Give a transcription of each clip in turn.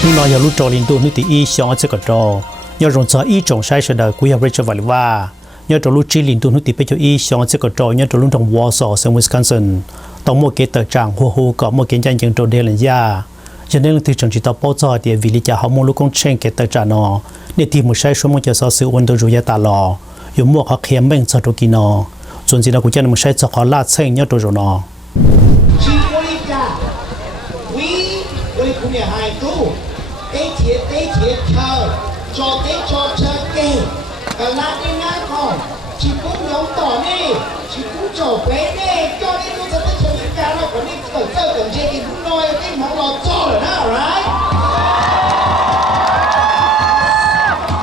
你那要录照领导你第一想这个照，要用这一种筛选的规划这里话，要做录制领导你第比较一想这个照，要做录从 Wausau 从 Wisconsin， 到莫给的长呼搞莫给人做的人家，cho nên từ trong chỉ tao bao giờ thì vì lý do họ muốn lúc con chen cái tài sản nó để tìm một sai số một cho sao sự ổn định rồi ta lo, dùng mua họ khiêm mình cho đồ kia nó, chuẩn chỉ là cũng cho nên một sai cho họ là chen nhớ đồ rồi nó. Chỉ cũng giống tỏ đi, chỉ cũng trổ bé đi, cho đi tôi sẽ tới trường những cái nào có đi cởi sơ cởi chê thì cũng nói cái món lò cho rồi đó, right?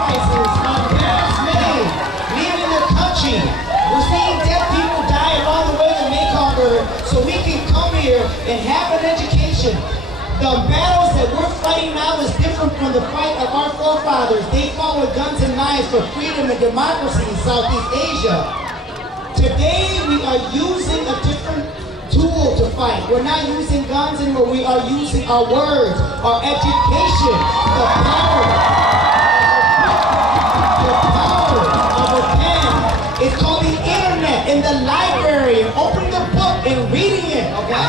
Sacrifices my parents made, leaving the country. We're seeing deaf people die along the way to Mekong so we can come here and have an education. The battles that we're fighting now is different from the fight of our forefathers. They fought with guns and knives for freedom and democracy in Southeast Asia. Today we are using a different tool to fight. We're not using guns anymore. We are using our words, our education, the power of a pen. It's called the internet and the library and opening the book and reading it, okay?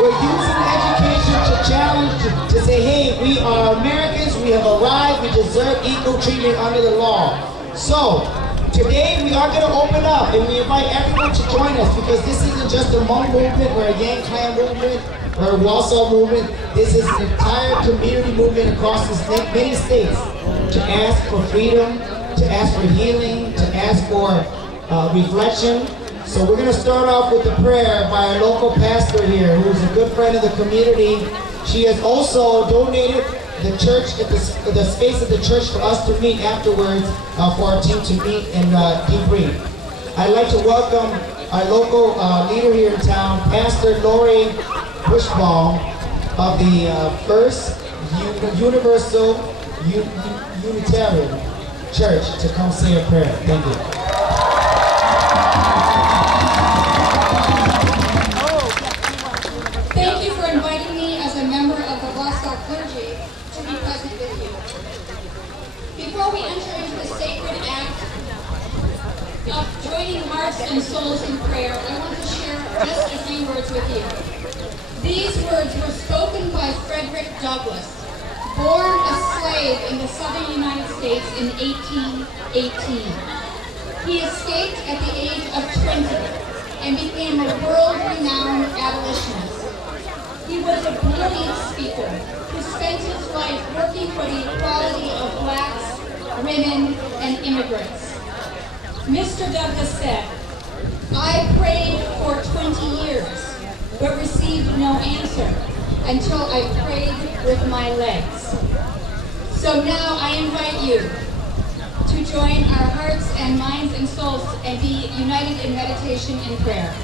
We're using education to challenge, to say, hey, we are Americans, we have arrived, we deserve equal treatment under the law. So, today we are going to open up and we invite everyone to join us because this isn't just a Hmong movement or a Yang Clan movement or a Wausau movement. This is an entire community movement across many states to ask for freedom, to ask for healing, to ask for reflection. So we're going to start off with a prayer by our local pastor here, who's a good friend of the community. She has also donated the church, the space of the church for us to meet afterwards, for our team to meet and debrief. I'd like to welcome our local leader here in town, Pastor Lori Bushball of the First Universal Unitarian Church to come say a prayer. Thank you. Before we enter into the sacred act of joining hearts and souls in prayer, I want to share just a few words with you. These words were spoken by Frederick Douglass, born a slave in the southern United States in 1818. He escaped at the age of 20 and became a world-renowned abolitionist. He was a brilliant speaker who spent his life working for the equality of blacks, women, and immigrants. Mr. Douglas said, I prayed for 20 years, but received no answer until I prayed with my legs. So now I invite you to join our hearts and minds and souls and be united in meditation and prayer.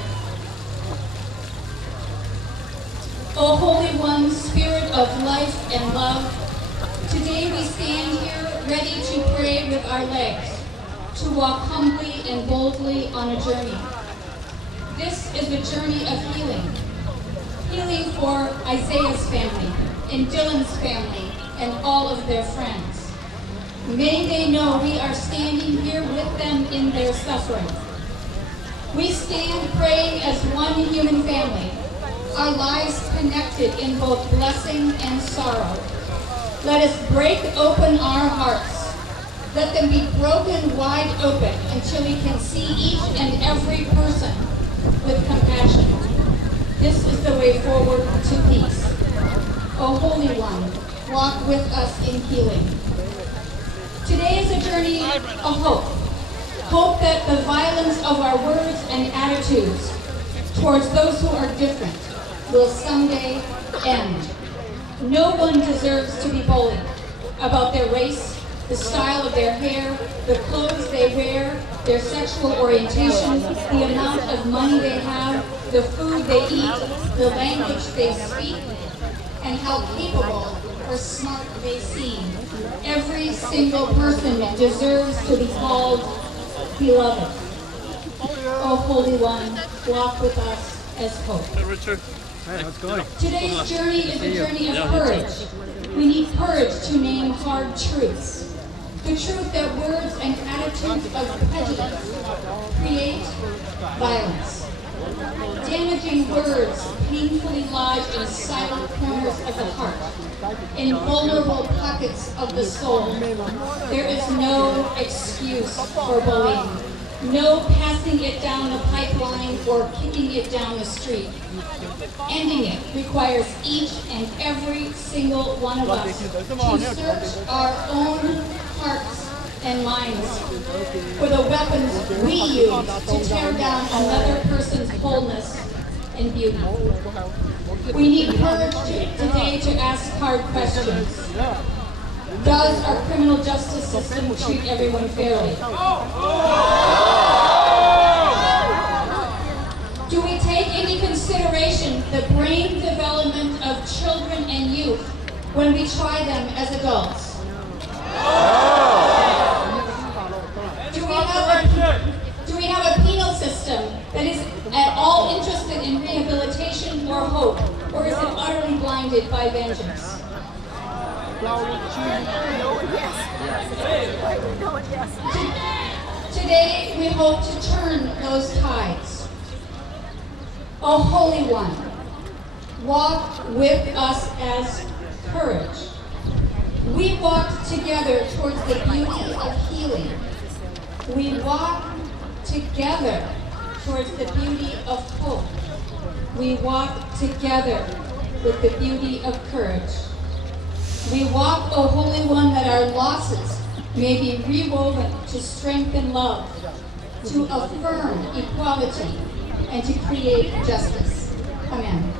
O Holy One, Spirit of life and love, today we stand here ready to pray with our legs, to walk humbly and boldly on a journey. This is a journey of healing. Healing for Isaiah's family, and Dylan's family, and all of their friends. May they know we are standing here with them in their suffering. We stand praying as one human family, our lives connected in both blessing and sorrow. Let us break open our hearts. Let them be broken wide open until we can see each and every person with compassion. This is the way forward to peace. O Holy One, walk with us in healing. Today is a journey of hope. Hope that the violence of our words and attitudes towards those who are different will someday end. No one deserves to be bullied about their race, the style of their hair, the clothes they wear, their sexual orientation, the amount of money they have, the food they eat, the language they speak, and how capable or smart they seem. Every single person deserves to be called beloved. O Holy One, walk with us as hope. Today's journey is a journey of courage. We need courage to name hard truths. The truth that words and attitudes of prejudice create violence. Damaging words painfully lodge in silent corners of the heart, in vulnerable pockets of the soul. There is no excuse for bullying, no passing it down the pipeline or kicking it down the street. Ending it requires each and every single one of us to search our own hearts and minds for the weapons we use to tear down another person's wholeness and beauty. We need courage today to ask hard questions. Does our criminal justice system treat everyone fairly? Do we take into consideration the brain development of children and youth when we try them as adults? Do we have a penal system that is at all interested in rehabilitation or hope, or is it utterly blinded by vengeance? Today we hope to turn those tides. O Holy One, walk with us as courage. We walk together towards the beauty of healing. We walk together towards the beauty of hope. We walk together with the beauty of courage. We walk, O Holy One, that our losses may be rewoven to strengthen love, to affirm equality, and to create justice. Amen.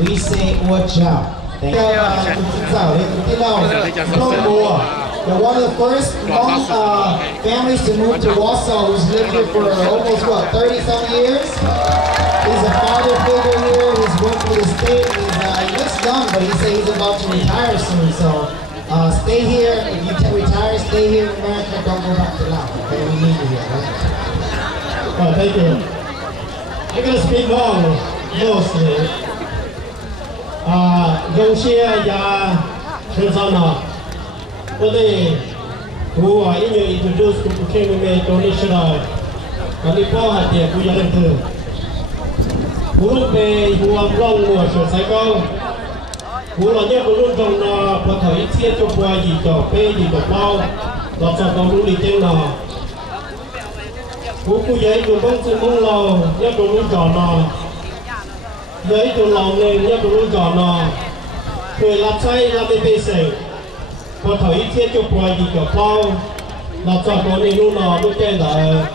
We say watch out. Thank you. One of the first Hmong families to move to Wausau, who's lived here for almost 30-some years. He's a father figure here. He's worked for the state. He looks young, but he says he's about to retire soon. So stay here. If you can retire, stay here in America. Don't go back to Laos. Okay, we need you here. Right? Oh, thank you. I'm going to speak Hmong mostly. Dòng xe và trên sau nào, tôi đây who are in your introduced to became a donation and the poor had their good young too. Who pay who are wrong more so cycle. Who are never run from but it's here to buy you to pay you to plow. Lots of them really think now. Who could you to go to Monglo, never run down now. Giấy tụ lòng nên nhớ tụ lưu giỏ nọ Tuổi lạp say là bê bê sẻ Có thấy thiết chụp hoài gì kiểu bao Lạp cho có nên lưu nọ lưu tên là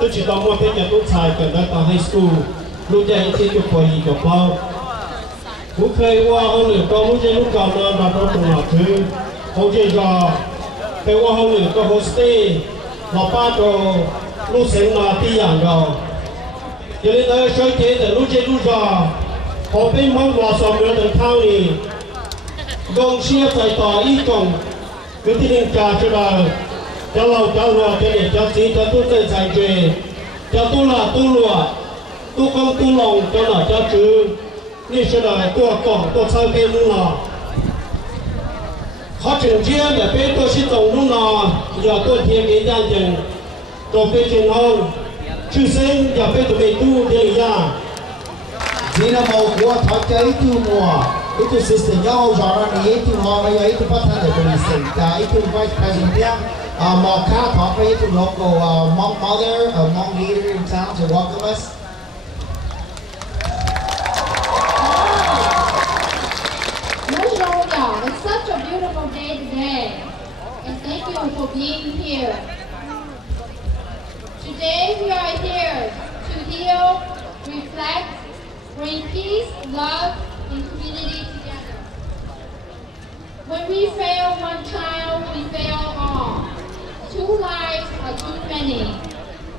Tôi chỉ tao mua phép nhà tôi xài cần đã tao high school Lưu tên thiết chụp hoài gì kiểu bao Cũng khơi qua hơn nửa con lưu tên lúc còn nọ bà đó tụ nọ thứ Hầu dây giò Khơi qua hơn nửa con hostay Lạp ba đồ lưu sinh nọ tí dạng rồi cho nên tôi nói thế là lúc trên lúc giờ họ bên mong hòa sòng nữa từ thao này gồng xe phải tỏ ý chồng cứ tin hình trà cho bà cho lâu cho lùa cho để cho chí cho tôi tự giải trề cho tôi là tôi lùa tôi không tôi lòng cho là cho chứ như sẽ là tôi cổng tôi sau bên lúc nào họ chừng chia để bên tôi sẽ tổng lúc nào giờ tôi thiên cái gian chừng tôi bên chừng hơn chú sinh giờ bây tụi mình tu thì ra chỉ là một của thọ chơi tu mùa ít tu system nhau rõ ràng là ít tu họ bây giờ ít tu phát thanh để tụi mình sinh cả ít tu vice president một cá thọ với ít tu local Hmong mother Hmong leader in town to welcome us. It's such a beautiful day today, and thank you for being here. Today we are here to heal, reflect, bring peace, love, and community together. When we fail one child, we fail all. Two lives are too many.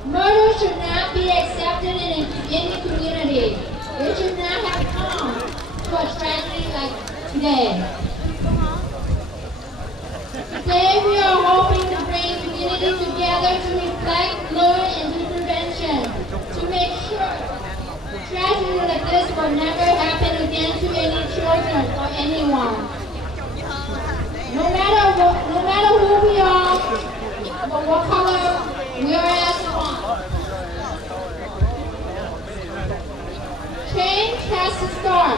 Murder should not be accepted in any community. It should not have come to a tragedy like today. Today we are hoping to bring community together to reflect, learn, and do prevention to make sure tragedy like this will never happen again to any children or anyone. No matter who we are, or what color we are as one. Change has to start.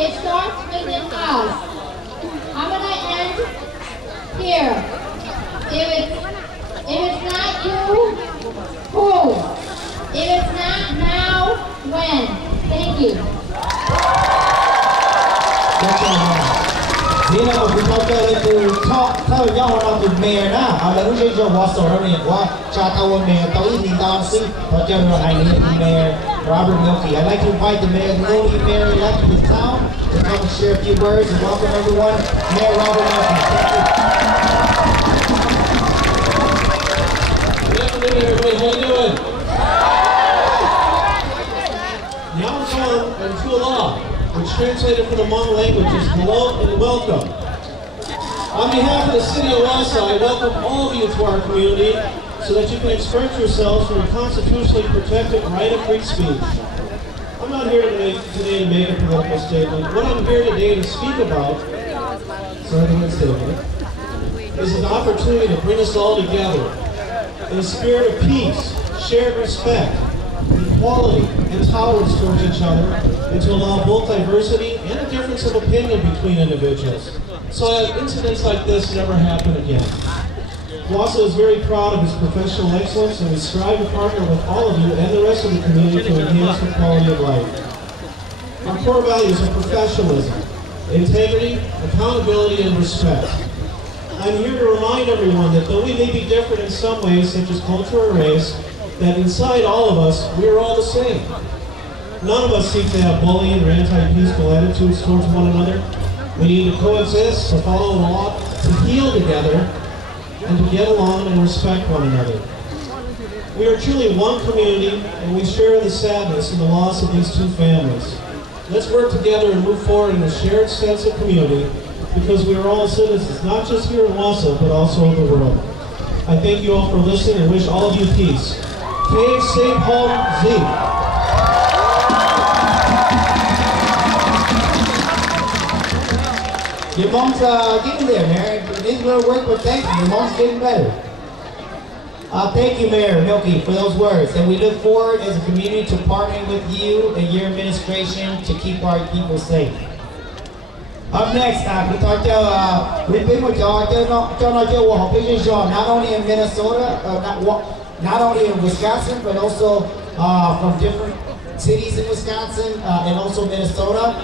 It starts within us. I'm gonna end here. If it's not you, who? If it's not now, when? Thank you. 你那个不晓得那个他要让我们美呢，啊，那个就是我所说的，我查到我美到一年当时，我叫做I need Mayor Robert Milky. I'd like to invite the mayor, the newly mayor elect of the town, to come and share a few words and welcome everyone. Mayor Robert Milky. Good afternoon, everybody. How you doing? Wausau and Tuala, which translated from the Hmong language is hello and welcome. On behalf of the city of Wausau, I welcome all of you to our community so that you can express yourselves for a constitutionally protected right of free speech. I'm not here today to make a political statement. What I'm here today to speak about, is an opportunity to bring us all together in a spirit of peace, shared respect, equality, and tolerance towards each other, and to allow both diversity and a difference of opinion between individuals, so that incidents like this never happen again. Wausau is very proud of his professional excellence, and we strive to partner with all of you and the rest of the community to enhance the quality of life. Our core values are professionalism, integrity, accountability, and respect. I'm here to remind everyone that though we may be different in some ways, such as culture or race, that inside all of us, we are all the same. None of us seek to have bullying or anti-peaceful attitudes towards one another. We need to coexist, to follow the law, to heal together, and to get along and respect one another. We are truly one community, and we share the sadness and the loss of these two families. Let's work together and move forward in a shared sense of community, because we are all citizens, not just here in Wausau, but also in the world. I thank you all for listening and wish all of you peace. Cave Safe Home Z. Your mom's getting there, Mayor. It needs a little work, but thank you. Your mom's getting better. Thank you, Mayor Milky, for those words. And we look forward as a community to partnering with you and your administration to keep our people safe. Up next, we talk to not only in Minnesota, not only in Wisconsin, but also from different cities in Wisconsin and also Minnesota.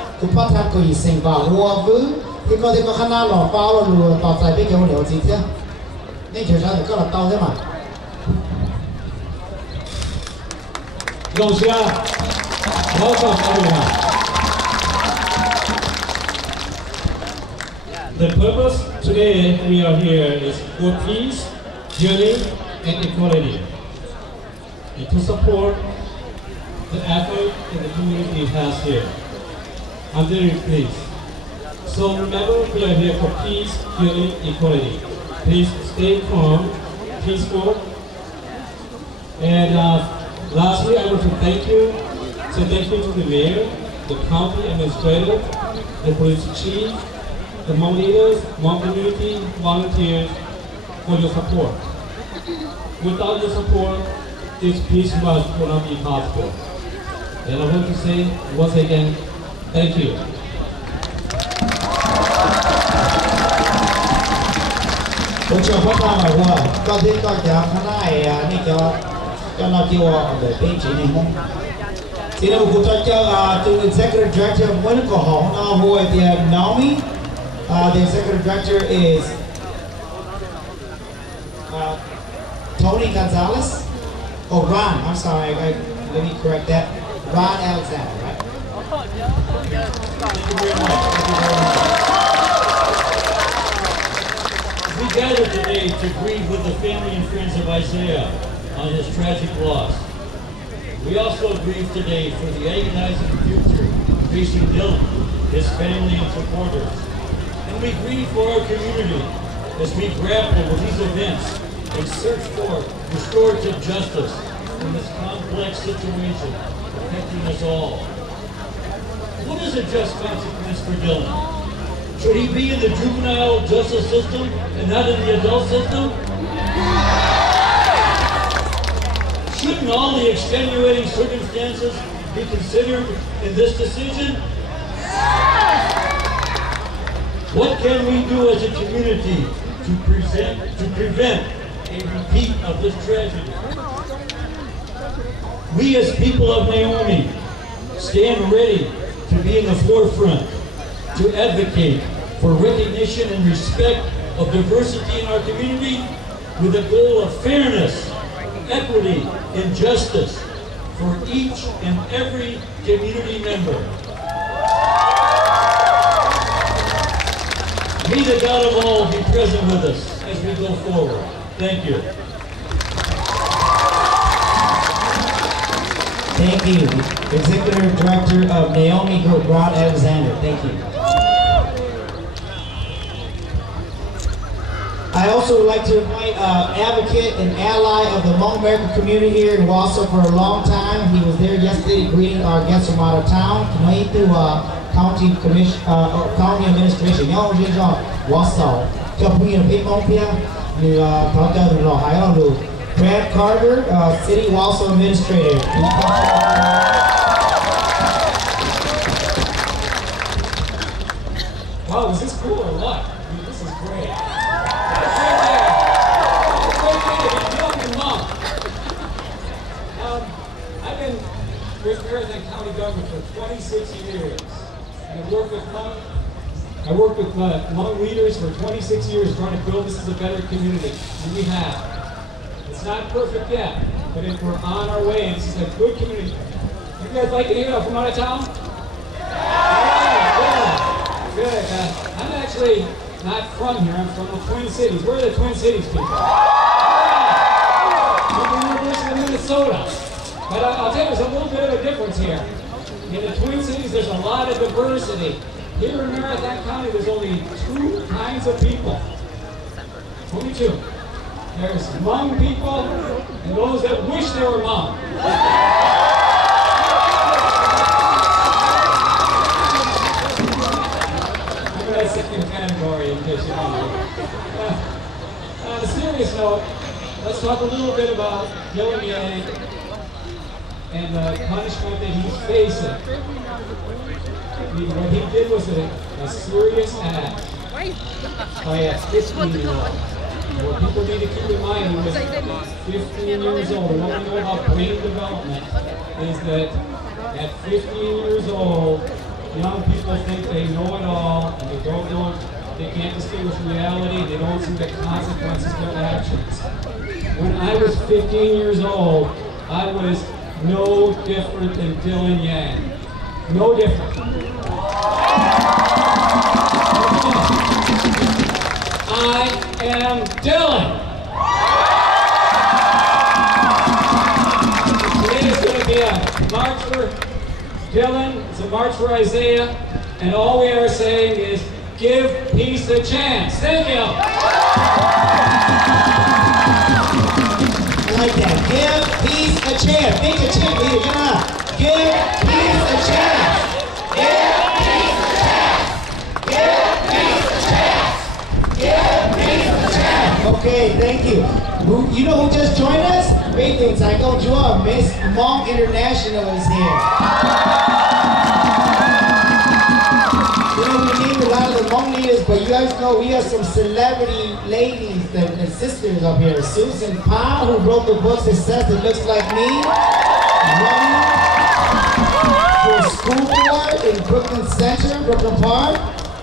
Welcome, everyone. The purpose today we are here is for peace, unity, and equality, and to support the effort that the community has here. I'm very pleased. So remember, we are here for peace, unity, equality. Please stay calm, peaceful. And lastly, I want to thank you. So thank you to the mayor, the county administrator, the police chief, the Hmong leaders, Hmong community, volunteers, for your support. Without your support, this peace march will not be possible. And I want to say once again, thank you. To Executive Director of Winnacle Hall, who is Naomi. The Executive Director is Tony Gonzalez. Oh, Ron. I'm sorry. Let me correct that. Ron Alexander, right? Thank you very much. We gathered today to grieve with the family and friends of Isaiah on his tragic loss. We also grieve today for the agonizing future facing Dylan, his family and supporters. And we grieve for our community as we grapple with these events and search for restorative justice in this complex situation affecting us all. What is a just consequence for Dylan? Should he be in the juvenile justice system and not in the adult system? Shouldn't all the extenuating circumstances be considered in this decision? What can we do as a community to prevent a repeat of this tragedy? We as people of Naomi stand ready to be in the forefront, to advocate for recognition and respect of diversity in our community with the goal of fairness, equity, and justice for each and every community member. May the God of all be present with us as we go forward. Thank you. Thank you. Executive Director of Naomi Group, Rod Alexander. Thank you. I also would like to invite advocate and ally of the Hmong American community here in Wausau for a long time. He was there yesterday greeting our guests from out of town. County Commission, County Administration. Y'all just Wausau. Brad Carter, City Wausau Administrator. Wow, is this cool or what? This is great. I've been with Marathon County government for 26 years. I worked with Hmong leaders for 26 years trying to build this as a better community, and we have. It's not perfect yet, but we're on our way, and this is a good community. You guys like it here from out of town? Yeah, good. I'm actually not from here. I'm from the Twin Cities. Where are the Twin Cities people? I'm from the University of Minnesota. But I'll tell you, there's a little bit of a difference here. In the Twin Cities, there's a lot of diversity. Here in Marathon County, there's only two kinds of people. Only two. There's Hmong people and those that wish they were Hmong. I'm in that second category in case you don't know. On a serious note, let's talk a little bit about Dylan Yang and the punishment that he's facing. What he did was a serious act by a 15-year-old. What people need to keep in mind, he was 15 years old. And what we know about brain development is that at 15 years old, young people think they know it all, and they don't know, they can't distinguish reality, they don't see the consequences of their actions. When I was 15 years old, I was no different than Dylan Yang. No different. I am Dylan. Today is going to be a march for Dylan, it's a march for Isaiah, and all we are saying is give peace a chance. Thank you. I like that. Give peace a chance. Make a chant, leader. Come on. Give peace a chance. Give peace a chance. Give peace a chance. Give peace a chance. Okay, thank you. You know who just joined us? Great things. I go Jua. Miss Hmong International is here. You know, we need a lot of the Hmong leaders, but you guys know we have some celebrity ladies and sisters up here. Susan Pa, who wrote the book Success That Looks Like Me. Running for school board in Brooklyn Center, Brooklyn Park.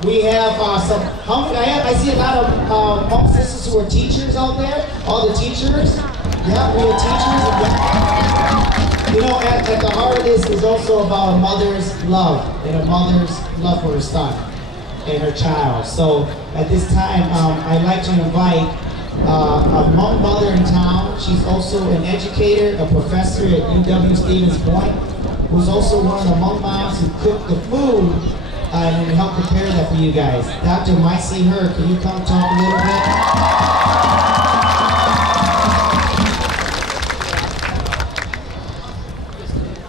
We have some, I see a lot of Hmong sisters who are teachers out there. All the teachers. Yeah, we are teachers. You know, at the heart of this is also about a mother's love, and a mother's love for her son and her child. So at this time, I'd like to invite a Hmong mother in town. She's also an educator, a professor at UW Stevens Point, who's also one of the Hmong moms who cooked the food and help prepare that for you guys. Dr. might see her. Can you come talk a little bit?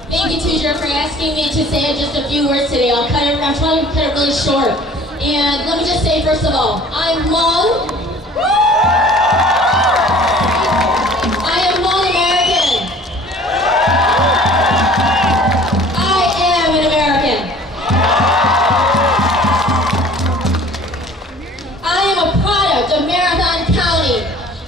Thank you, teacher, for asking me to say just a few words today. I'm trying to cut it really short. And let me just say, first of all, I'm Hmong. I am Hmong American. I am an American. I am a product of Marathon County.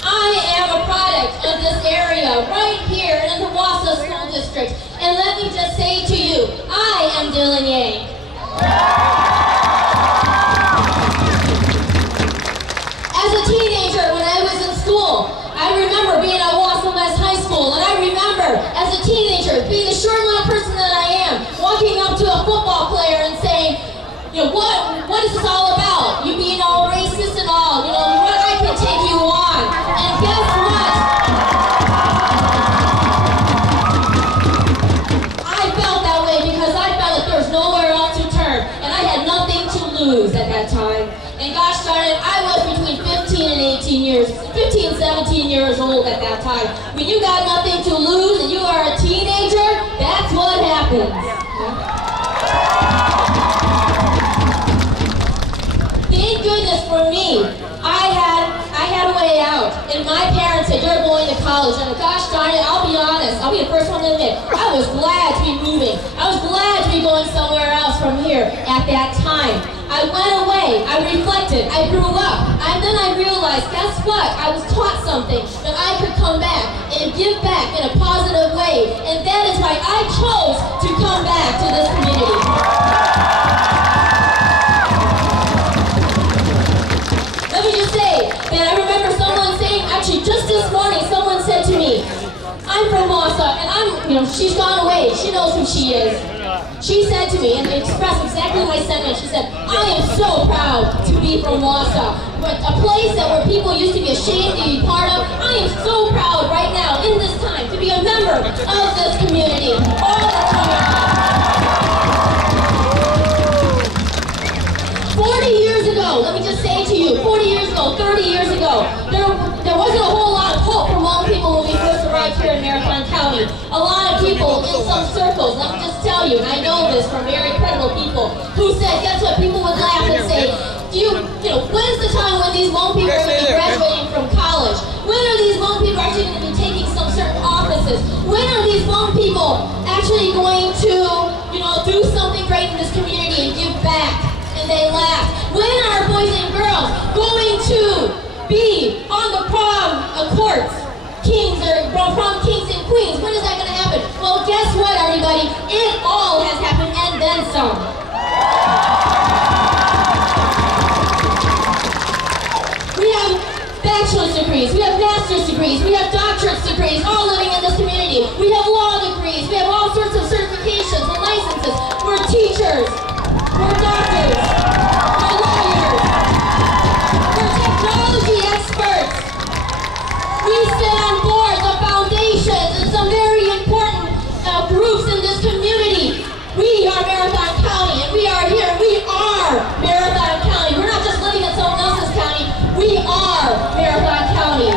I am a product of this area, right here in the Wausau School District. And let me just say to you, I am Dylan Yang. As a teenager, when I was in school, I remember being at Wausau West High School, and I remember, as a teenager, being the short little person that I am, walking up to a football player and saying, you know, what is this all about? You being all racist and all, you know, what I can take you on. And guess what? I felt that way because I felt like there was nowhere else to turn, and I had nothing to lose at that time. And gosh darn it, I was between 15 and 18 years, 15, 17 years old at that time. When you got nothing to lose and you are a teenager, that's what happens. Thank goodness for me, I had a way out. And my parents said, you're going to college. And gosh darn it, I'll be honest, I'll be the first one to admit, I was glad to be moving. I was glad to be going somewhere else from here at that time. I went away, I reflected, I grew up, and then I realized, guess what? I was taught something, that I could come back and give back in a positive way, and that is why I chose to come back to this community. Let me just say that I remember someone saying, actually just this morning, someone said to me, I'm from Wausau, and she's gone away, she knows who she is. She said to me, and they expressed exactly my sentiment, she said, I am so proud to be from Wausau, but a place where people used to be ashamed to be part of. I am so proud right now, in this time, to be a member of this community. All that's coming up. 40 years ago, let me just say to you, 40 years ago, 30 years ago, there wasn't a whole lot of hope for Hmong people when we first arrived here in Marathon County. A lot of people in some circles, let me just tell you, and I know this from very credible people, who said, guess what, people would laugh and say, when's the time when these Hmong people are going to be graduating from college? When are these Hmong people actually going to be taking some certain offices? When are these Hmong people actually going to, do something great in this community and give back? And they laughed. When are boys and girls going to be on the prom courts? Kings or prom kings and queens. When is that going to happen? Well, guess what, everybody? It all has happened and then some. We have bachelor's degrees, we have master's degrees, we have doctorate degrees, all living in this community. We have law degrees, we have all sorts of certifications and licenses. We're teachers, we're doctors, we're lawyers, we're technology experts. We sit on boards of foundations and some very important groups in this community. We are Marathon County, and we are here. We are Marathon County. We're not just living in someone else's county. We are Marathon County.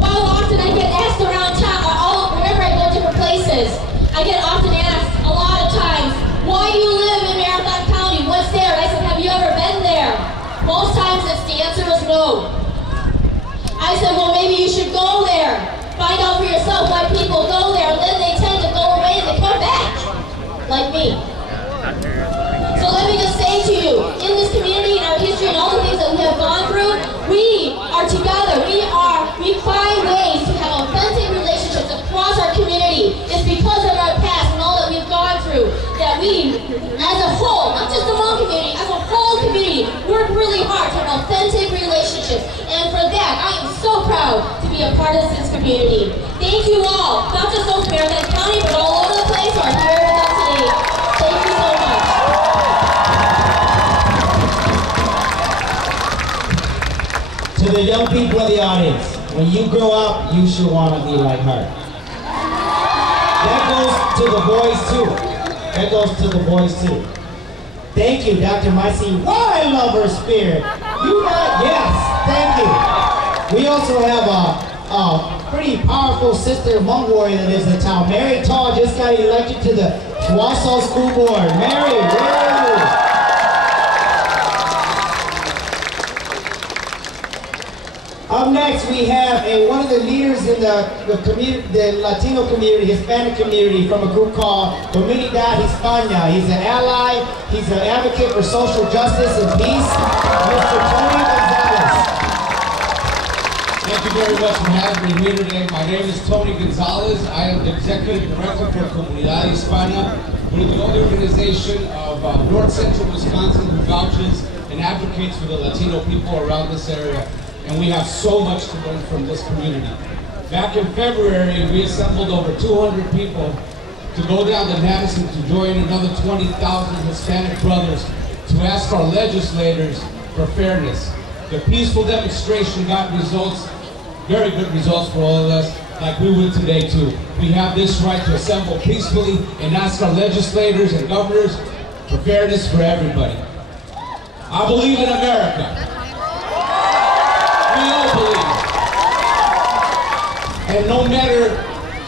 While often I get asked around town, wherever I go, different places, I get often asked a lot of times, why do you live in Marathon County? What's there? I said, have you ever been there? Most times the answer is no. I said, well, maybe you should go there. Find out for yourself why people go there, and then they tend to go away and they come back. Like me. So let me just say to you, in this community, in our history, and all the things that we have gone through, we are together. We find ways to have authentic relationships across our community. It's because of our past and all that we've gone through that we, as a whole, not just the Hmong community, as a whole community, work really hard to have authentic relationships. And for that, I am so proud to be a part of this community. Thank you all, not just those Marathon County, but all over the place who are here with us today. Thank you so much. To the young people in the audience, when you grow up, you should want to be like her. That goes to the boys too. That goes to the boys too. Thank you, Dr. Micey. Why lover spirit? You got, yes, thank you. We also have a pretty powerful sister Hmong warrior that lives in town. Mary Tall just got elected to the Wausau School Board. Mary, woo! Up next, we have one of the leaders in the community, the Latino community, Hispanic community, from a group called Comunidad Hispana. He's an ally. He's an advocate for social justice and peace. Mr. Tony Gonzalez. Thank you very much for having me here today. My name is Tony Gonzalez. I am the Executive Director for Comunidad Hispana. We're the only organization of North Central Wisconsin who vouches and advocates for the Latino people around this area. And we have so much to learn from this community. Back in February, we assembled over 200 people to go down to Madison to join another 20,000 Hispanic brothers to ask our legislators for fairness. The peaceful demonstration got results, very good results for all of us, like we would today too. We have this right to assemble peacefully and ask our legislators and governors for fairness for everybody. I believe in America. We all believe. And no matter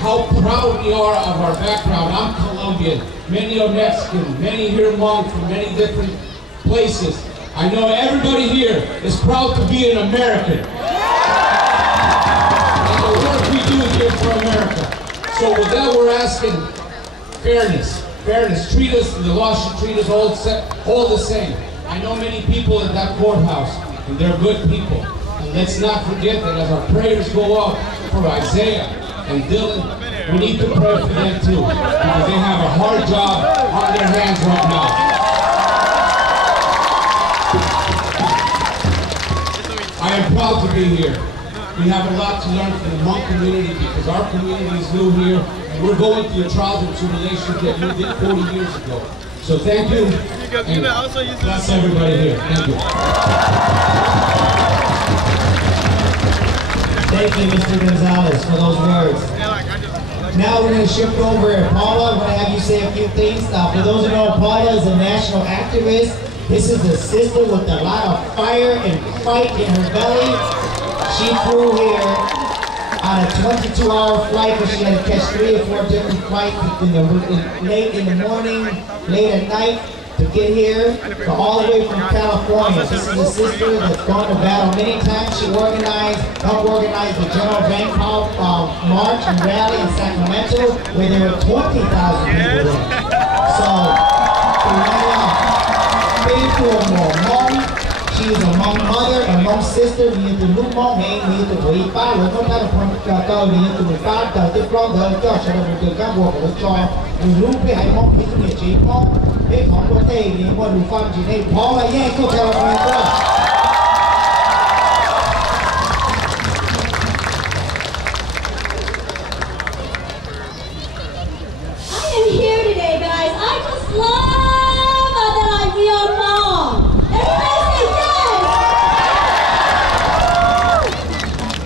how proud we are of our background, I'm Colombian, many are Mexican, many here Hmong from many different places. I know everybody here is proud to be an American. And the work we do here for America. So with that, we're asking fairness. Fairness. Treat us, the law should treat us all the same. I know many people at that courthouse, and they're good people. And let's not forget that as our prayers go up for Isaiah and Dylan, we need to pray for them too, because they have a hard job on their hands right now. I am proud to be here. We have a lot to learn from the Hmong community because our community is new here and we're going through the trials and tribulations that we did 40 years ago. So thank you, and bless everybody here. Thank you. Thank you, Mr. Gonzalez, for those words. Now we're going to shift over to Paula. I'm going to have you say a few things. For those who know, Paula is a national activist. This is a sister with a lot of fire and fight in her belly. She flew here on a 22-hour flight, but she had to catch 3 or 4 different flights late in the morning, late at night to get here, all the way from California. This is a sister that's gone to battle many times. She helped organize the General VANG March and Rally in Sacramento, where there were 20,000 people there. So, faithful Hmong. She is a Hmong mother, a Hmong sister. We need to look Hmong name. We need to go eat by. We're going to point to we need to move back. The different Josh and the Gambo of the job. We look behind Hmong people in Japan. Hey, Hmong what they need what we find in Japan. Paul, I ain't go California. I am here today, guys. I just love that I'm your mom. Everybody say yes.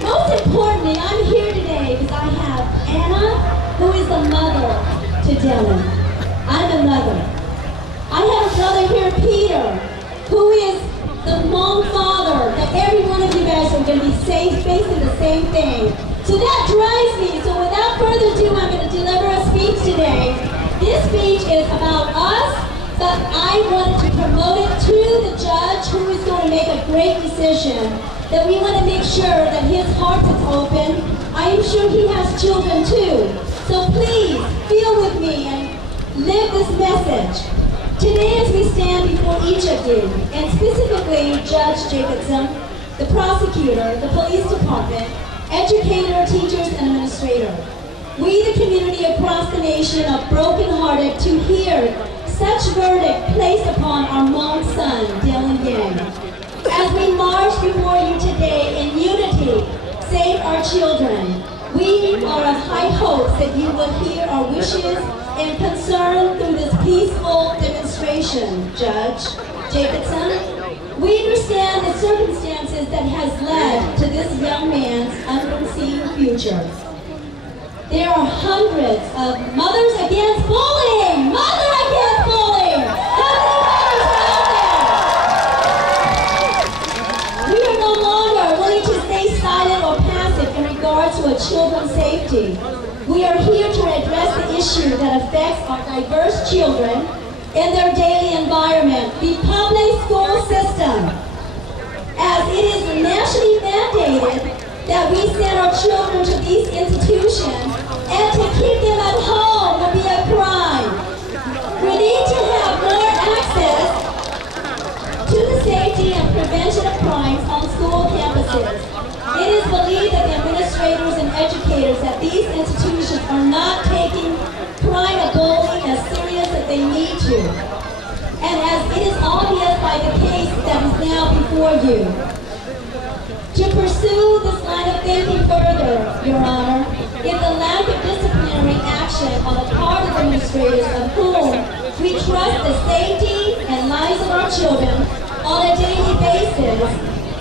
Most importantly, I'm here today because I have Anna, who is the mother to Dylan. I'm the mother. I have a brother here, Peter, who is the Hmong father that every one of you guys are going to be facing the same thing. So that drives me. So without further ado, I'm going to deliver a speech today. This speech is about us, but I wanted to promote it to the judge who is going to make a great decision. That we want to make sure that his heart is open. I am sure he has children too. So please, feel with me and live this message. Today as we stand before each of you, and specifically Judge Jacobson, the prosecutor, the police department, educator, teachers, and administrator, we the community across the nation are brokenhearted to hear such verdict placed upon our Hmong son, Dylan Yang. As we march before you today in unity, save our children, we are of high hopes that you will hear our wishes and concern through this peaceful demonstration, Judge Jacobson. We understand the circumstances that has led to this young man's unforeseen future. There are hundreds of mothers against bullying. Mother against bullying. How many mothers are out there? We are no longer willing to stay silent or passive in regards to our children's safety. We are here to address the issue that affects our diverse children in their daily environment, the public school system. As it is nationally mandated that we send our children to these institutions, and to keep them at home will be a crime. We need to have more access to the safety and prevention of crimes on school campuses. It is believed that the administrators and educators at these institutions are not taking crime and bullying as serious as they need to. And as it is obvious by the case that is now before you. To pursue this line of thinking further, Your Honor, is the lack of disciplinary action on the part of administrators of whom we trust the safety and lives of our children on a daily basis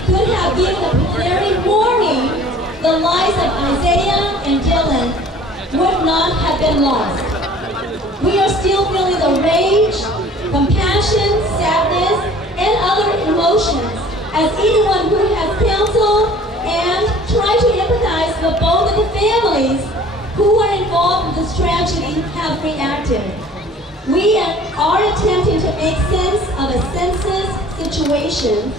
could have given a preliminary warning the lives of Isaiah and Dylan would not have been lost. We are still feeling the rage, compassion, sadness, and other emotions as anyone who has counseled and tried to empathize with both of the families who were involved in this tragedy have reacted. We are attempting to make sense of a senseless situation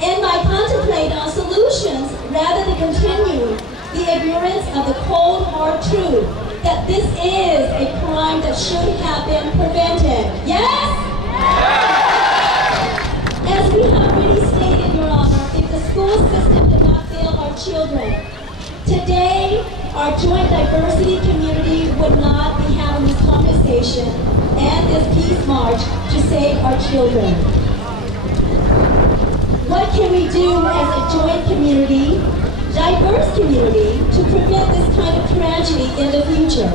and by contemplating on solutions rather than continue the ignorance of the cold hard truth that this is a crime that should have been prevented. Yes? As we have already stated, Your Honor, if the school system did not fail our children, today our joint diversity community would not be having this conversation and this peace march to save our children. What can we do as a joint community, diverse community, to prevent this kind of tragedy in the future?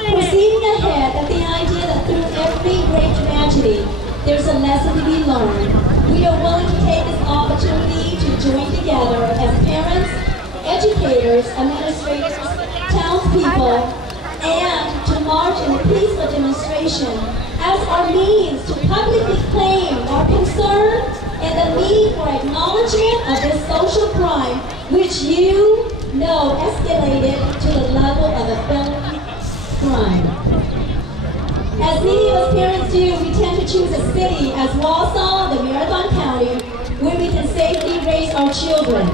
Proceeding ahead at the idea that through every great tragedy, there's a lesson to be learned. We are willing to take this opportunity to join together as parents, educators, administrators, townspeople, and to march in a peaceful demonstration as our means to publicly claim our concern and the need for acknowledgement of this social crime, which you know escalated to the level of a felony crime. As many of us parents do, we tend to choose a city as Wausau, the Marathon County, where we can safely raise our children.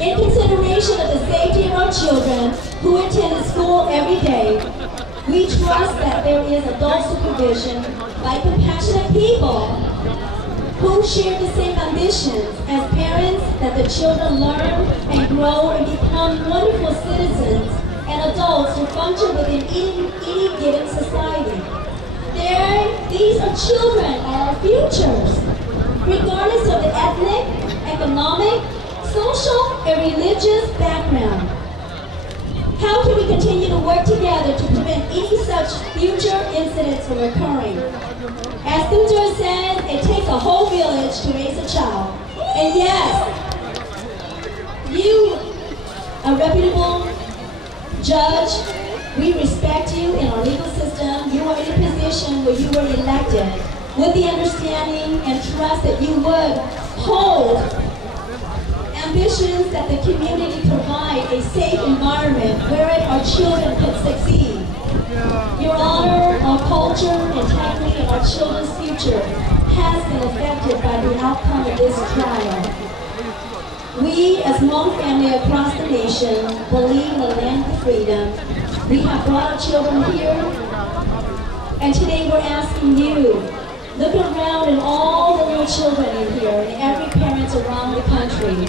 In consideration of the safety of our children who attend school every day, we trust that there is adult supervision by compassionate people who share the same ambitions as parents, that the children learn and grow and become wonderful citizens and adults who function within any given society. These are children, are our futures, regardless of the ethnic, economic, social, and religious background. How can we continue to work together to prevent any such future incidents from occurring? As Thujo says, it takes a whole village to raise a child. And yes, you, a reputable judge, we respect you in our legal system. You are in a position where you were elected with the understanding and trust that you would hold ambitions that the community provide a safe environment wherein our children can succeed. Your Honor, our culture, integrity, and our children's future has been affected by the outcome of this trial. We, as Hmong family across the nation, believe in the land of freedom. We have brought our children here, and today we're asking you, look around at all the little children in here, and every parent around the country,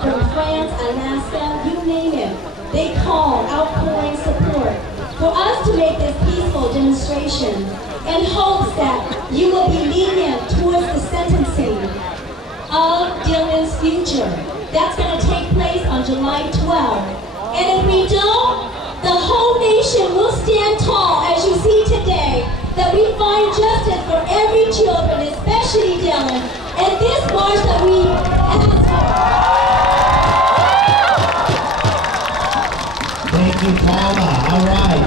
from France, Alaska, you name it. They call, outpouring support for us to make this peaceful demonstration in hopes that you will be lenient towards the sentencing of Dylan's future. That's going to take place on July 12th. And if we don't, the whole nation will stand tall, as you see today, that we find justice for every children, especially Dylan, and this march that we ask for. you, Paula. All right.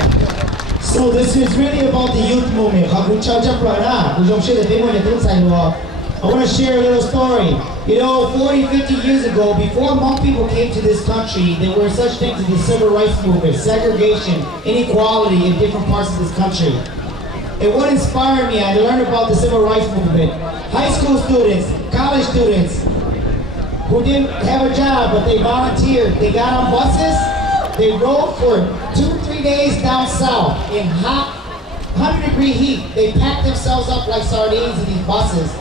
So this is really about the youth movement. I want to share a little story. You know, 40, 50 years ago, before Hmong people came to this country, there were such things as the civil rights movement, segregation, inequality in different parts of this country. And what inspired me, I learned about the civil rights movement. High school students, college students, who didn't have a job, but they volunteered. They got on buses, they rode for 2-3 days down south in hot, 100-degree heat. They packed themselves up like sardines in these buses.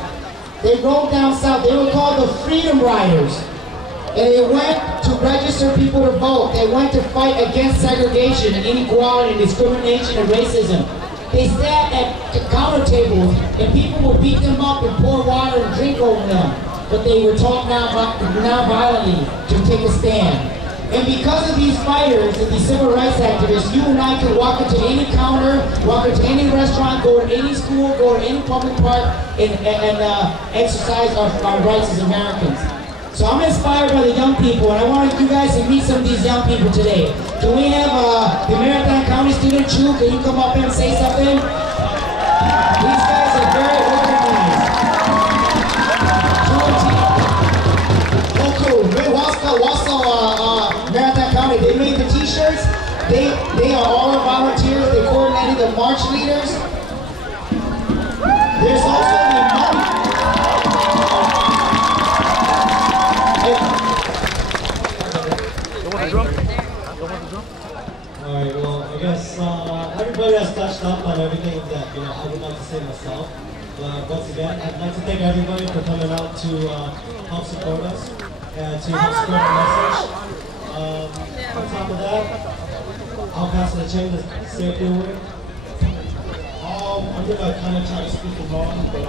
They rode down south. They were called the Freedom Riders. And they went to register people to vote. They went to fight against segregation and inequality and discrimination and racism. They sat at the counter tables and people would beat them up and pour water and drink over them. But they were taught non-violently to take a stand. And because of these fighters and these civil rights activists, you and I can walk into any counter, walk into any restaurant, go to any school, go to any public park, and exercise our rights as Americans. So I'm inspired by the young people, and I wanted you guys to meet some of these young people today. Can we have the Marathon County student, Chu? Can you come up and say something? These guys are very organized. Wausau, Marathon County, they made the t-shirts. They are all our volunteers. They coordinated the march leaders. There's also the Alright, well, I guess everybody has touched up on everything that I would like to say myself. Once again, I'd like to thank everybody for coming out to help support us and to help spread the message. On top of that, I'll pass the chain to say a few words. I'm going to kind of try to speak in Hmong, but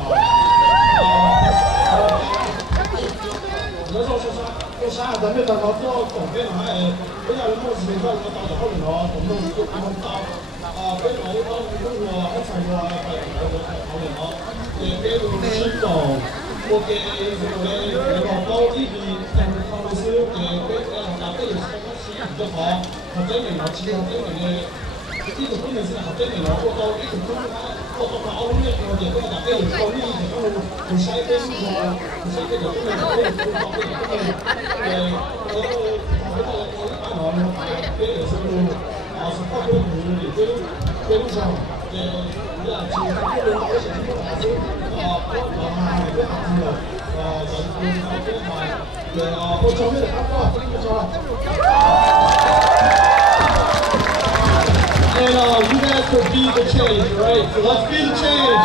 And you guys could be the change, right? So let's be the change.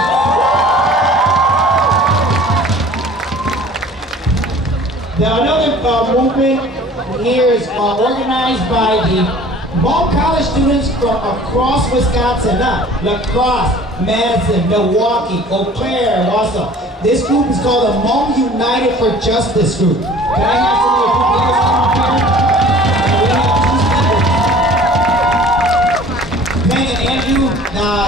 Now another movement here is organized by the Hmong college students from across Wisconsin, La Crosse, Madison, Milwaukee, Eau Claire, Wausau. This group is called the Hmong United for Justice group. Can I have some of the people come up here? Peng and Andrew,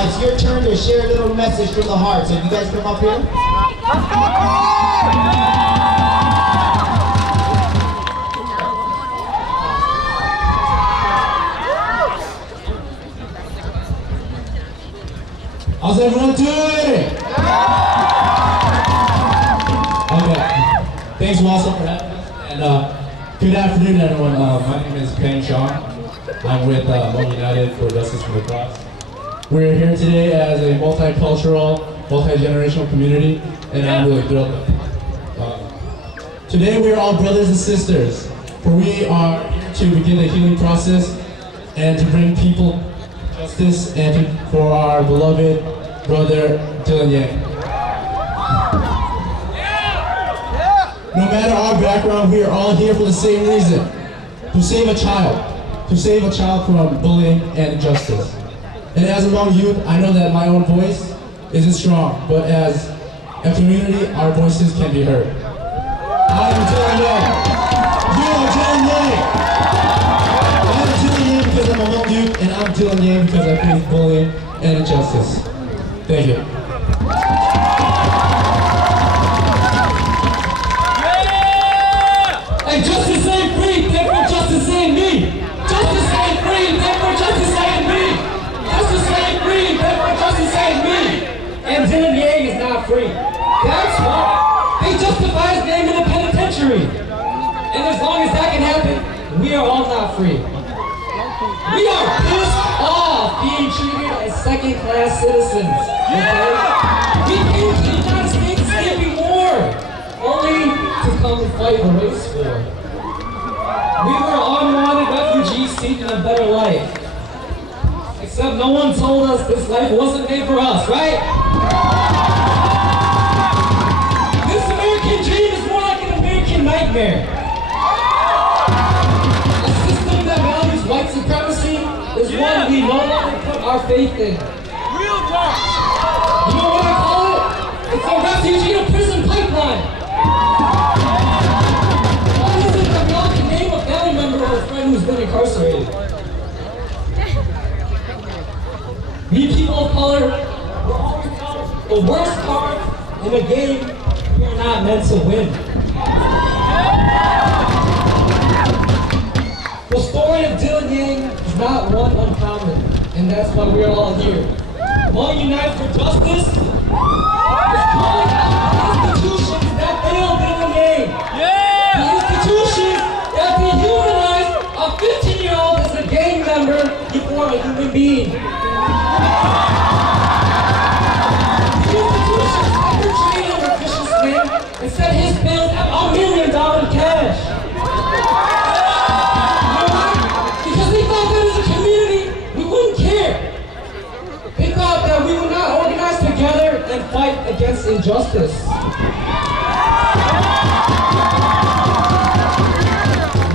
it's your turn to share a little message from the heart. So you guys come up here. How's everyone doing? Okay. Thanks, Wausau, for having us. And good afternoon, everyone. My name is Peng Chong. I'm with Hmong United for Justice from the Cross. We're here today as a multicultural, multi-generational community, and I'm really thrilled. Today we are all brothers and sisters, for we are here to begin the healing process and to bring people justice and for our beloved brother Dylan Yang. No matter our background, we are all here for the same reason: to save a child from bullying and injustice. And as a Hmong youth, I know that my own voice isn't strong, but as a community, our voices can be heard. I am Dylan Yang. You are Dylan Yang. I'm Dylan Yang because I'm a Hmong youth, and I'm Dylan Yang because I face bullying and injustice. Thank you. And justice ain't free, therefore justice ain't me. Justice ain't free, therefore free. We are pissed off being treated as second-class citizens. Okay? We came to the United States escaping war, only to come and fight a race war. We were unwanted refugees seeking a better life. Except no one told us this life wasn't made for us, right? This American dream is more like an American nightmare. A system that values white supremacy is one we no longer put our faith in. Real talk. You know what I call it? It's a refugee to prison pipeline. Why is it that we all can name a family member or a friend who's been incarcerated? We people of color, we're always called the worst card in a game we are not meant to win. The story of Dylan Yang is not one uncommon, and that's why we're all here. Hmong Unite for Justice is calling out the institutions that failed Dylan Yang. The institutions that dehumanized a 15-year-old as a gang member before a human being. And set his bills at $1 million cash. You know why? Because they thought that as a community, we wouldn't care. They thought that we would not organize together and fight against injustice.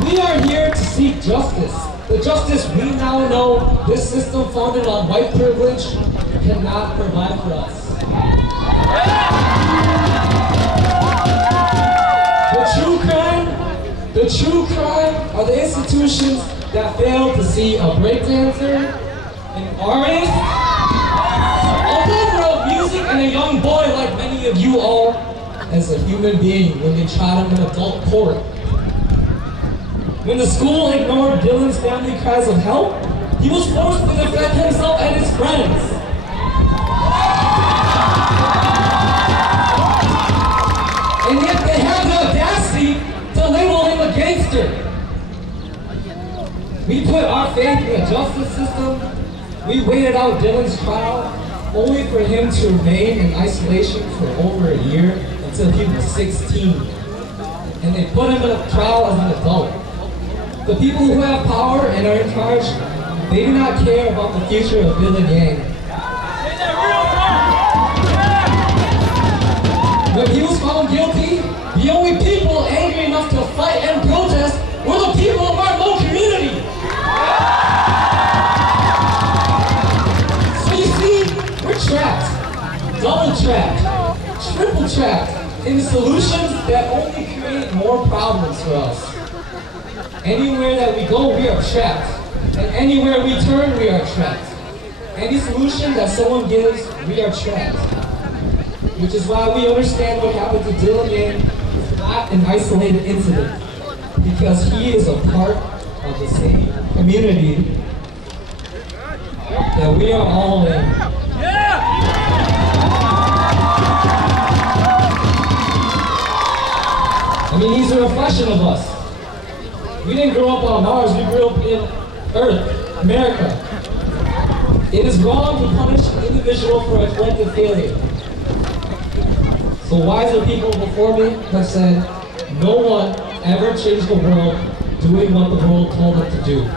We are here to seek justice. The justice we now know this system founded on white privilege cannot provide for us. The true crime are the institutions that fail to see a breakdancer, an artist, a lover of music, and a young boy like many of you all as a human being when they tried him in adult court. When the school ignored Dylan's family cries of help, he was forced to defend himself and his friends. And yet they have the audacity to label him a gangster. We put our faith in the justice system. We waited out Dylan's trial, only for him to remain in isolation for over a year until he was 16. And they put him in a trial as an adult. The people who have power and are in charge, they do not care about the future of Dylan Yang. When he was found guilty, the only people angry enough to fight and protest were the people of our Hmong community. So you see, we're trapped, double trapped, triple trapped in solutions that only create more problems for us. Anywhere that we go, we are trapped. And anywhere we turn, we are trapped. Any solution that someone gives, we are trapped. Which is why we understand what happened to Dylan Yang is not an isolated incident, because he is a part of the same community that we are all in. I mean, he's a reflection of us. We didn't grow up on Mars, we grew up in Earth, America. It is wrong to punish an individual for a collective failure. So wiser people before me have said, no one ever changed the world doing what the world told them to do.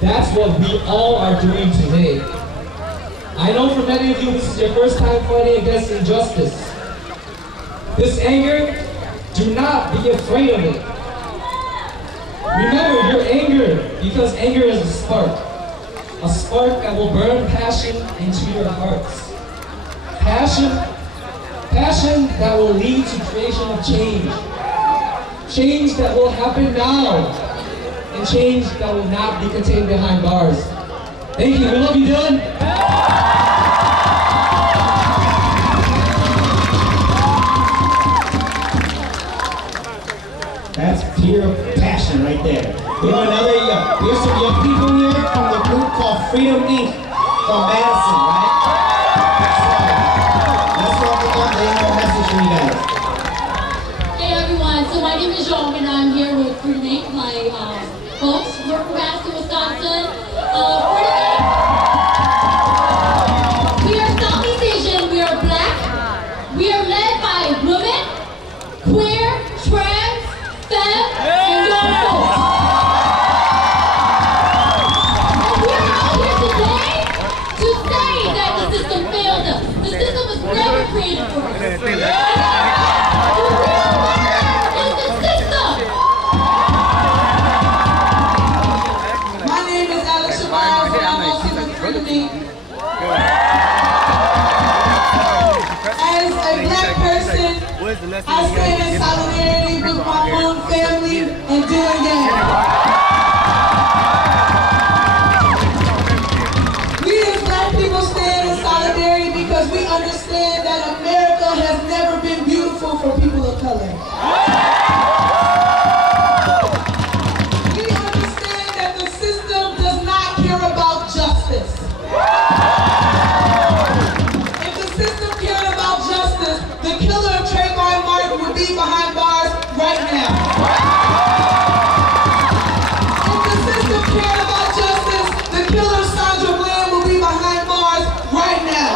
That's what we all are doing today. I know for many of you this is your first time fighting against injustice. This anger, do not be afraid of it. Remember, you're angered because anger is a spark that will burn passion into your hearts. Passion that will lead to creation of change. Change that will happen now. And change that will not be contained behind bars. Thank you. We love you, Dylan. That's pure passion right there. We have another young. We have some young people here from the group called Freedom Inc. from Madison, right? Let's welcome them. They have a message for you guys. Hey everyone, so my name is Jean and I'm here with Freedom Inc., my folks. We're from Madison, Wisconsin. We are Southeast Asian. We are black. We are led by women, queer, trans, femme, and young folks. And we're out here today to say that the system failed us. The system was never created for us. The real winner is the system. My name is Alex Shabazz, and I'm also in front of me. As a black person, I stand in solidarity with my own family and doing that. We as black people stand in solidarity because we understand that America has never been beautiful for people of color. We understand that the system does not care about justice. If the system cared about justice, the killer of Trayvon Martin would be behind bars right now. If the system cared about justice, the killer of Sandra Bland will be behind bars right now.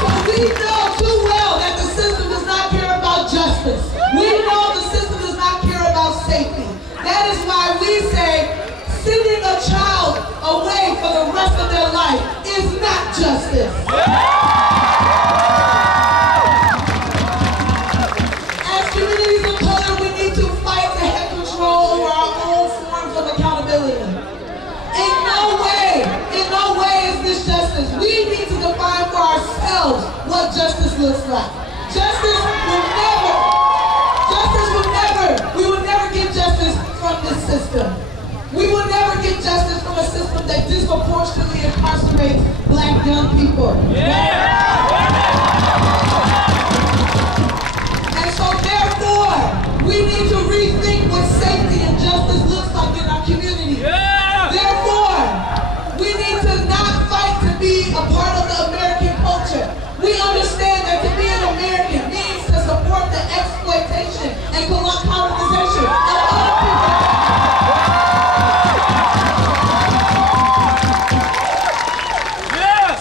So we know too well that the system does not care about justice. We know the system does not care about safety. That is why we say sending a child away for the rest of their life is not justice. As communities of color, we need to fight to have control over our own forms of accountability. In no way is this justice. We need to define for ourselves what justice looks like. We will never get justice from this system. We will never get justice from a system that disproportionately incarcerates black young people. And so therefore, we need to rethink what safety and justice looks like in our community. Therefore, we need to not fight to be a part of the American culture. We understand that to be an American means to support the exploitation and colonization of other people.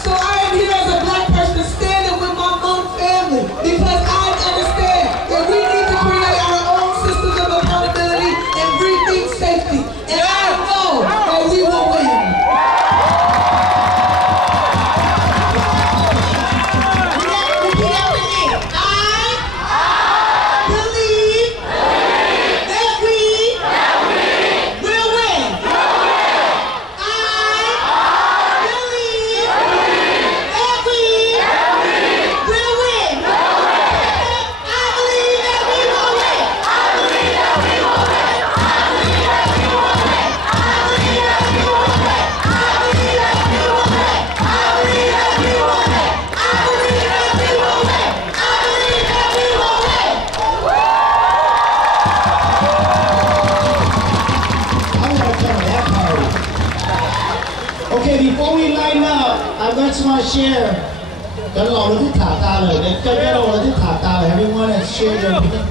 So I am here as a black person standing with my own family because I understand that we need to create our own systems of accountability and rethink safety. And I know that we will win. Repeat after me. I believe that we will win. I believe that we will win. I believe that we will win. I believe that we will win. I believe that we will win. I believe that we will win. I believe that we will win. I believe that we will win. I believe that we will win. I believe that we will win. I'm gonna come to that party. Okay, before we line up, I just want to share. Everyone has shared their opinion.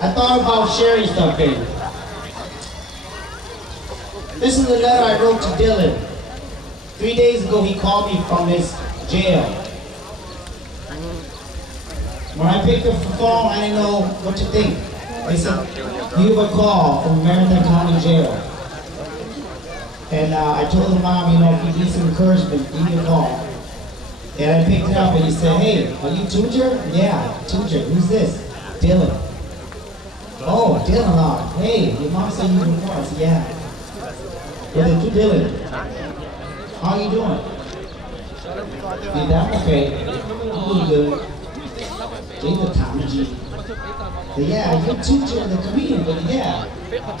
I thought about sharing something. This is a letter I wrote to Dylan. 3 days ago, he called me from his jail. When I picked up the phone, I didn't know what to think. They said, you have a call from Marathon County Jail. And I told the mom, you know, if you need some encouragement, give me a call. And I picked it up and he said, hey, are you Tujer? Yeah, Tujer. Who's this? Dylan. Oh, Dylan. Hey, your mom said you were born. I said, yeah. Yeah, then Dylan. How are you doing? Yeah, I'm okay. I'm doing good. Gave the Tamaji. Yeah, you're Tujer, the comedian, but yeah.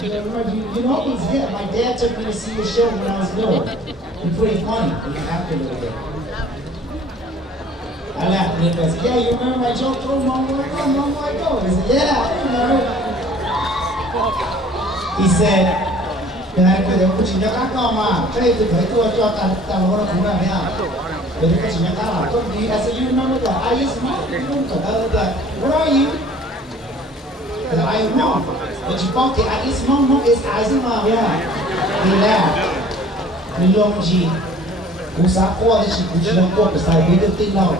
You know, yeah, my dad took me to see your show when I was little. You're pretty funny. You laughed a little bit. I laughed a little bit. I said, yeah, you remember my joke? Oh, Mom, where I go? Mom, where I go? He said, yeah, I remember. He said, I said, you remember that? I used to where are you? Because I am home. But you both get, I guess mom is eyes and mom, yeah. They laugh. We long G. Who's our quarter? She don't walk beside with the thing now.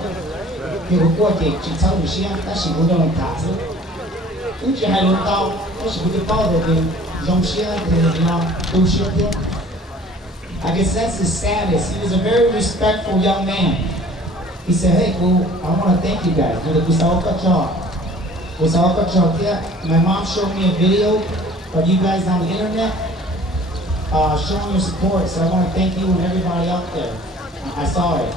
You will walk it. She tell me she would on task. When she had a dog, she would get out of him. Young she I guess that's his status. He was a very respectful young man. He said, hey, well, I want to thank you guys for the Wausau job. My mom showed me a video of you guys on the internet showing your support, so I want to thank you and everybody out there. I saw it.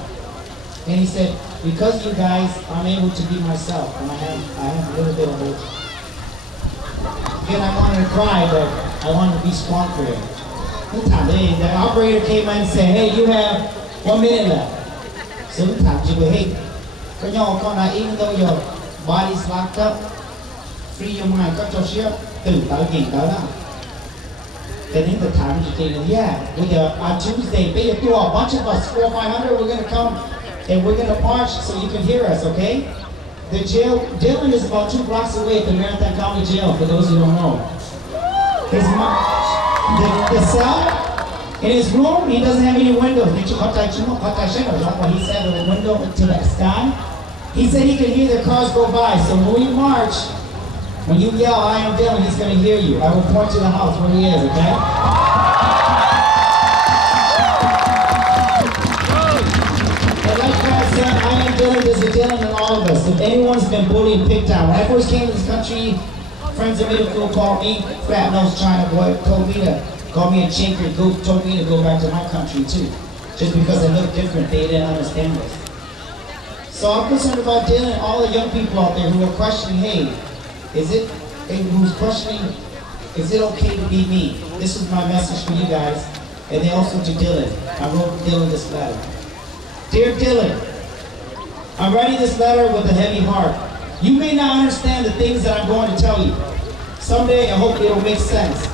And he said, because of you guys, I'm able to be myself, and I have a little bit of hope. Again, I wanted to cry, but I wanted to be strong for him. The operator came in and said, hey, you have 1 minute left. So we talked to you, hey, even though your body's locked up, free your mind, cut your shit, then in the time you think, yeah, on Tuesday, pay a bunch of us, 400 or 500, we're gonna come and we're gonna march so you can hear us, okay? The jail, Dylan is about 2 blocks away at the Marathon County Jail, for those who don't know. His the cell, in his room, he doesn't have any windows. He said with a window to the sky. He said he could hear the cars go by, so when we march, when you yell, I am Dylan, he's going to hear you. I will point to the house where he is, okay? And like I said, I am Dylan, there's a Dylan in all of us. If anyone's been bullied and picked on, when I first came to this country, friends in middle school called me fat nose China boy, called me a chink and told me to go back to my country too. Just because I look different, they didn't understand this. So I'm concerned about Dylan and all the young people out there who are questioning, hey, who's questioning, is it okay to be me? This is my message for you guys, and then also to Dylan. I wrote Dylan this letter. Dear Dylan, I'm writing this letter with a heavy heart. You may not understand the things that I'm going to tell you. Someday I hope it'll make sense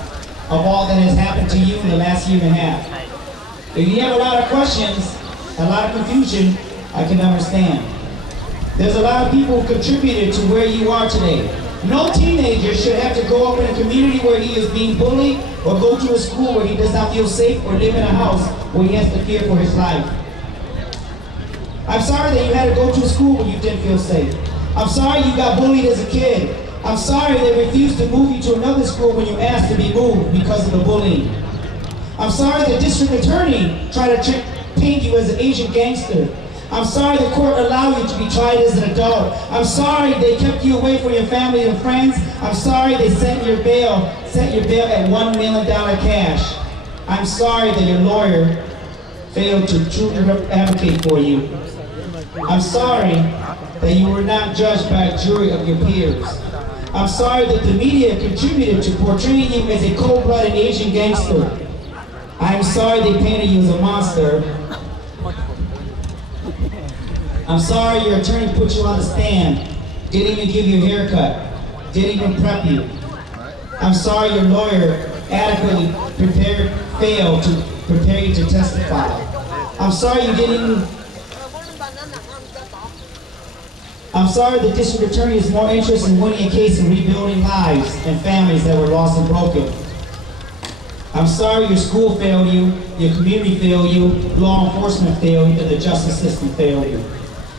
of all that has happened to you in the last year and a half. If you have a lot of questions, a lot of confusion, I can understand. There's a lot of people who contributed to where you are today. No teenager should have to grow up in a community where he is being bullied or go to a school where he does not feel safe or live in a house where he has to fear for his life. I'm sorry that you had to go to a school where you didn't feel safe. I'm sorry you got bullied as a kid. I'm sorry they refused to move you to another school when you asked to be moved because of the bullying. I'm sorry the district attorney tried to paint you as an Asian gangster. I'm sorry the court allowed you to be tried as an adult. I'm sorry they kept you away from your family and friends. I'm sorry they set your bail at $1 million cash. I'm sorry that your lawyer failed to truly advocate for you. I'm sorry that you were not judged by a jury of your peers. I'm sorry that the media contributed to portraying you as a cold-blooded Asian gangster. I'm sorry they painted you as a monster. I'm sorry your attorney put you on the stand, didn't even give you a haircut, didn't even prep you. I'm sorry your lawyer adequately failed to prepare you to testify. I'm sorry you didn't even... I'm sorry the district attorney is more interested in winning a case and rebuilding lives and families that were lost and broken. I'm sorry your school failed you, your community failed you, law enforcement failed you, and the justice system failed you.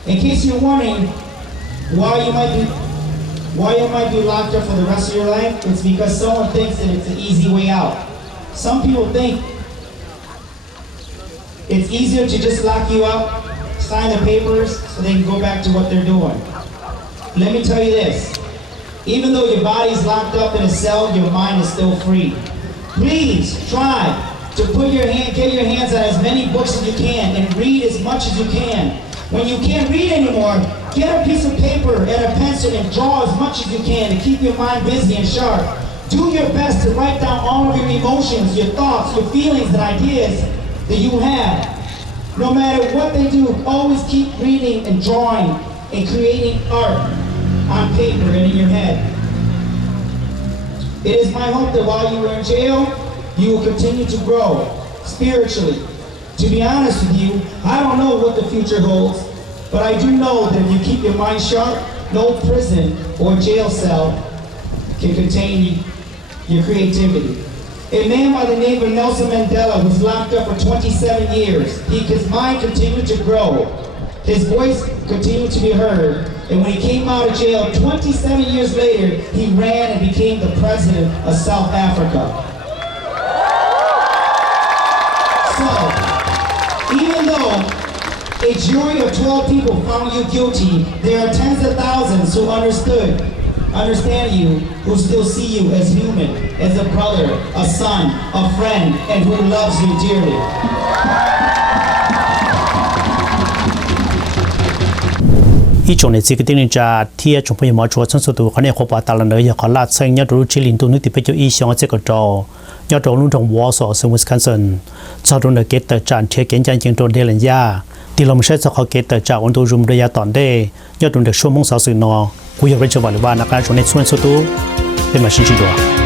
In case you're wondering why you might be locked up for the rest of your life, it's because someone thinks that it's an easy way out. Some people think it's easier to just lock you up, sign the papers, so they can go back to what they're doing. Let me tell you this, even though your body's locked up in a cell, your mind is still free. Please try to get your hands on as many books as you can and read as much as you can. When you can't read anymore, get a piece of paper and a pencil and draw as much as you can to keep your mind busy and sharp. Do your best to write down all of your emotions, your thoughts, your feelings and ideas that you have. No matter what they do, always keep reading and drawing and creating art on paper and in your head. It is my hope that while you are in jail, you will continue to grow spiritually. To be honest with you, I don't know what the future holds, but I do know that if you keep your mind sharp, no prison or jail cell can contain your creativity. A man by the name of Nelson Mandela was locked up for 27 years. His mind continued to grow. His voice continued to be heard. And when he came out of jail 27 years later, he ran and became the president of South Africa. So, even though a jury of 12 people found you guilty, there are tens of thousands who understand you, who still see you as human, as a brother, a son, a friend, and who loves you dearly. อีจงในสิ่งที่นี่จะเที่ยจงพยายามช่วยชั้นสุดตัวเขาเนี่ยขบตาลันเลยอยากขอลาดเส้นยอดรู้ชิลินตัวนึกติดไปเจ้าอีชงเจกจอยอดรู้ทางวอสอซึ่งวิสคอนซินชาวรุ่นเกตเตอร์จานเทียเกนจันจิงตัวเดลันยาที่เราไม่ใช่จะขอเกตเตอร์จากวันตัวรุมระยะตอนเดยอดรุ่นเด็กช่วงมงสาวสื่อนอคุยกับเรื่องจังหวะหรือว่านักการชนในส่วนสุดตัวเป็นมาชินชิดัว